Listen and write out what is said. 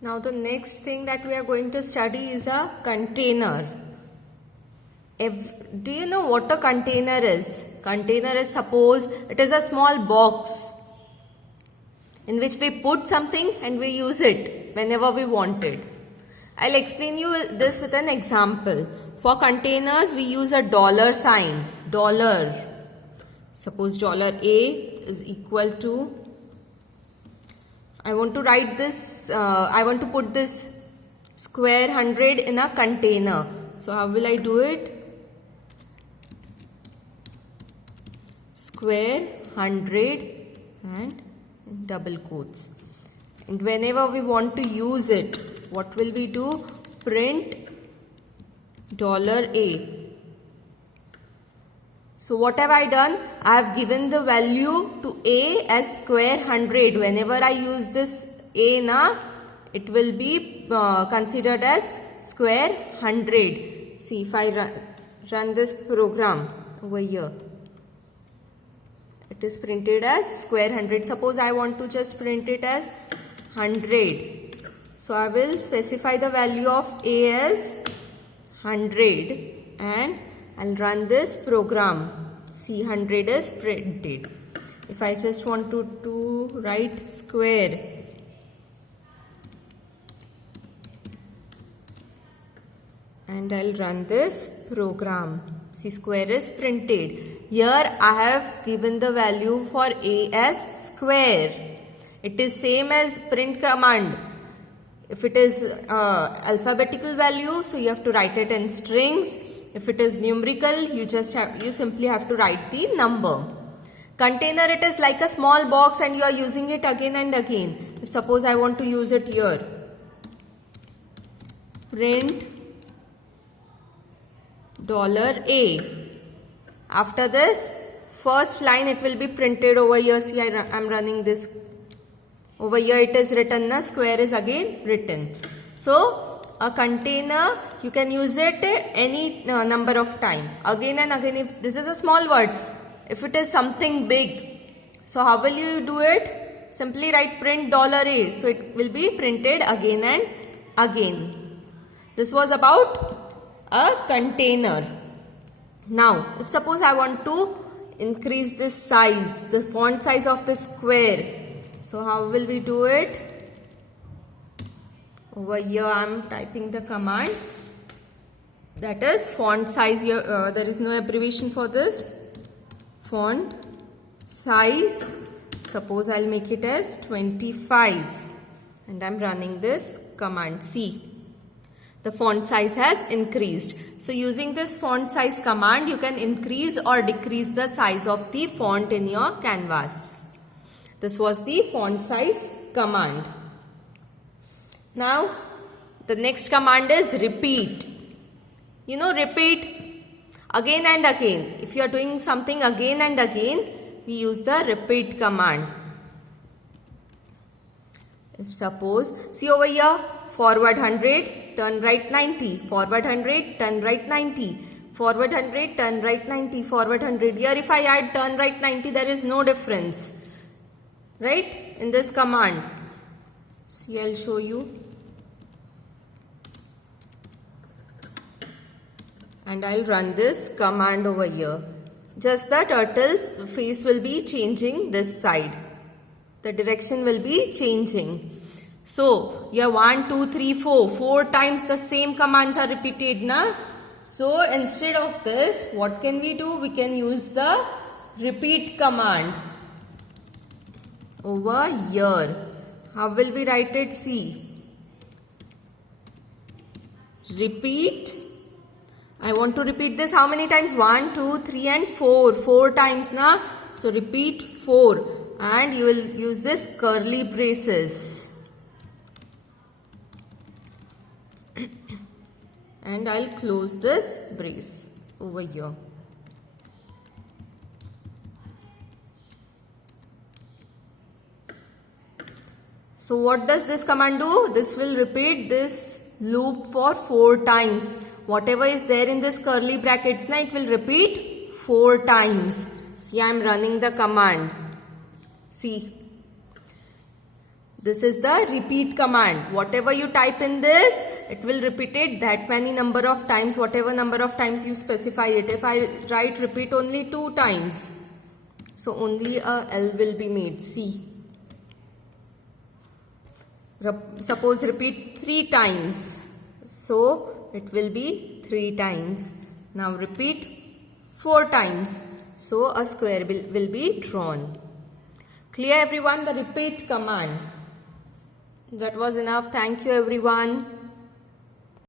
Now the next thing that we are going to study is a container. Do you know what a container is? Container is, suppose it is a small box in which we put something and we use it whenever we want it. I'll explain you this with an example. For containers, we use a dollar sign. Dollar. Suppose $A is equal to, I want to write this, I want to put this square 100 in a container. So how will I do it? Square 100 and in double quotes. And whenever we want to use it, what will we do? Print $A. So what have I done? I have given the value to A as square 100. Whenever I use this A na, it will be considered as square 100. See, if I run this program over here, it is printed as square 100. Suppose I want to just print it as 100. So I will specify the value of A as 100 and I'll run this program. See, 100 is printed. If I just want to write square, and I'll run this program. See, square is printed. Here I have given the value for A as square. It is same as print command. If it is alphabetical value, so you have to write it in strings. If it is numerical, you simply have to write the number. Container, it is like a small box and you are using it again and again. If suppose I want to use it here, print $A. After this, first line it will be printed over here. See, I am running this. Over here it is written, na square is again written. So a container, you can use it any number of time. Again and again, if this is a small word, if it is something big, so how will you do it? Simply write print $A. So it will be printed again and again. This was about a container. Now, if suppose I want to increase this size, the font size of the square, so how will we do it? Over here I am typing the command, that is font size. Here there is no abbreviation for this. Font size, suppose I'll make it as 25 and I'm running this command. See, the font size has increased. So using this font size command, you can increase or decrease the size of the font in your canvas. This was the font size command. Now, the next command is repeat. You know, repeat again and again. If you are doing something again and again, we use the repeat command. If suppose, see over here, forward 100, turn right 90, forward 100, turn right 90, forward 100, turn right 90, forward 100. Here if I add turn right 90, there is no difference, right, in this command. See, I'll show you. And I'll run this command over here. Just the turtle's face will be changing this side. The direction will be changing. So, here 1, 2, 3, 4. 4 times the same commands are repeated, na? So, instead of this, what can we do? We can use the repeat command over here. How will we write it? See. Repeat. I want to repeat this how many times? 1, 2, 3 and 4. 4 times, na? So, repeat 4. And you will use this curly braces. And I'll close this brace over here. So what does this command do? This will repeat this loop for 4 times. Whatever is there in this curly brackets, it will repeat 4 times. See, I am running the command. See, This is the repeat command. Whatever you type in this, it will repeat it that many number of times, whatever number of times you specify it. If I write repeat only 2 times, so only a L will be made. C. Suppose repeat 3 times, so it will be 3 times. Now repeat 4 times, so a square will be drawn. Clear everyone, the repeat command. That was enough. Thank you everyone.